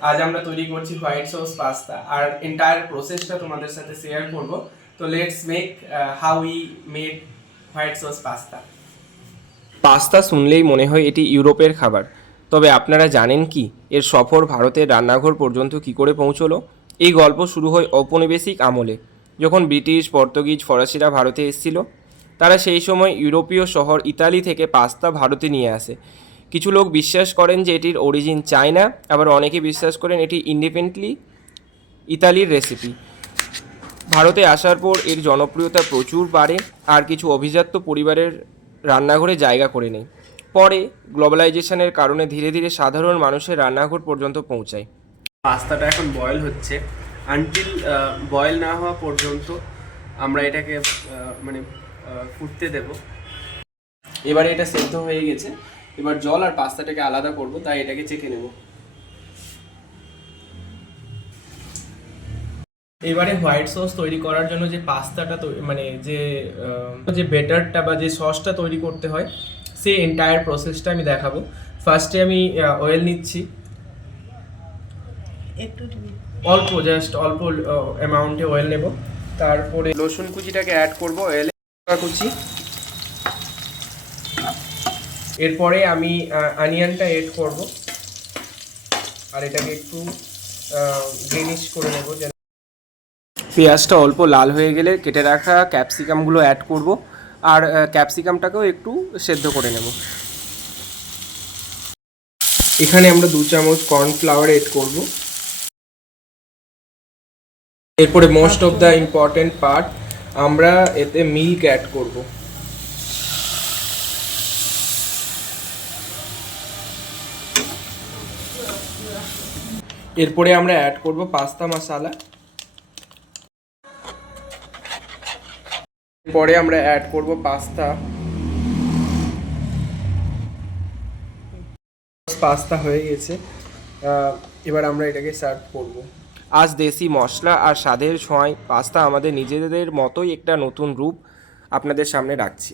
আজ আমরা তৈরি করছি হোয়াইট সস পাস্তা। আর এন্টায়ার প্রসেসটা তোমাদের সাথে শেয়ার করব। তো let's make how we made white sauce pasta. Pasta শুনলেই মনে হয় এটি ইউরোপের খাবার। তবে আপনারা জানেন কি, এর সফর ভারতের রান্নাঘর পর্যন্ত কি করে পৌঁছলো? এই গল্প শুরু হয় ঔপনিবেশিক আমলে, যখন ব্রিটিশ, পর্তুগিজ, ফরাসিরা ভারতে এসেছিল। তারা সেই সময় ইউরোপীয় শহর ইতালি থেকে পাস্তা ভারতে নিয়ে আসে। কিছু লোক বিশ্বাস করেন যে এটির অরিজিন চায়না, আবার অনেকে বিশ্বাস করেন এটি ইন্ডিপেন্ডেন্টলি ইতালির রেসিপি ভারতে আসার পর এর জনপ্রিয়তা প্রচুর বাড়ে, আর কিছু অভিজাত্য পরিবারের রান্নাঘরে জায়গা করে নেয় পরে গ্লোবালাইজেশনের কারণে ধীরে ধীরে সাধারণ মানুষের রান্নাঘর পর্যন্ত পৌঁছায়। পাস্তাটা এখন বয়েল হচ্ছে। আনটিল বয়েল না হওয়া পর্যন্ত আমরা এটাকে মানে ফুটতে দেব। এবারে এটা সেদ্ধ হয়ে গেছে। এবার জল আর পাস্তাটাকে আলাদা করব তাই এটাকে চেখে নেব। এবারে হোয়াইট সস তৈরি করার জন্য যে পাস্তাটা তৈ- মানে যে যে বেটারটা বা যে সসটা তৈরি করতে হয় সেই এন্টায়ার প্রসেসটা আমি দেখাবো। ফার্স্টে আমি অয়েল নিচ্ছি। একটু অল্প জাস্ট অল্প অ্যামাউন্টে অয়েল নেব। তারপরে রসুন কুচিটাকে অ্যাড করব অয়েলে কুচি। এরপরে আমি আনিয়নটা এড করব। আর এটাকে একটু গ্রেনিশ করে নেব যেন পেঁয়াজটা অল্প লাল হয়ে গেলে কেটে রাখা ক্যাপসিকামগুলো অ্যাড করব। আর ক্যাপসিকামটাকেও একটু সেদ্ধ করে নেব। এখানে আমরা দু চামচ কর্নফ্লাওয়ার এড করব। এরপরে most of the important part আমরা এতে মিল্ক অ্যাড করব। এরপরে আমরা অ্যাড করব পাস্তা মশালা পরে আমরা অ্যাড করব পাস্তা পাস্তা হয়ে গেছে। এবার আমরা এটাকে সার্ভ করব। আজ দেশি মশলা আর স্বাদের ছোঁয়ায় পাস্তা আমাদের নিজেদের মতোই একটা নতুন রূপ আপনাদের সামনে রাখছি।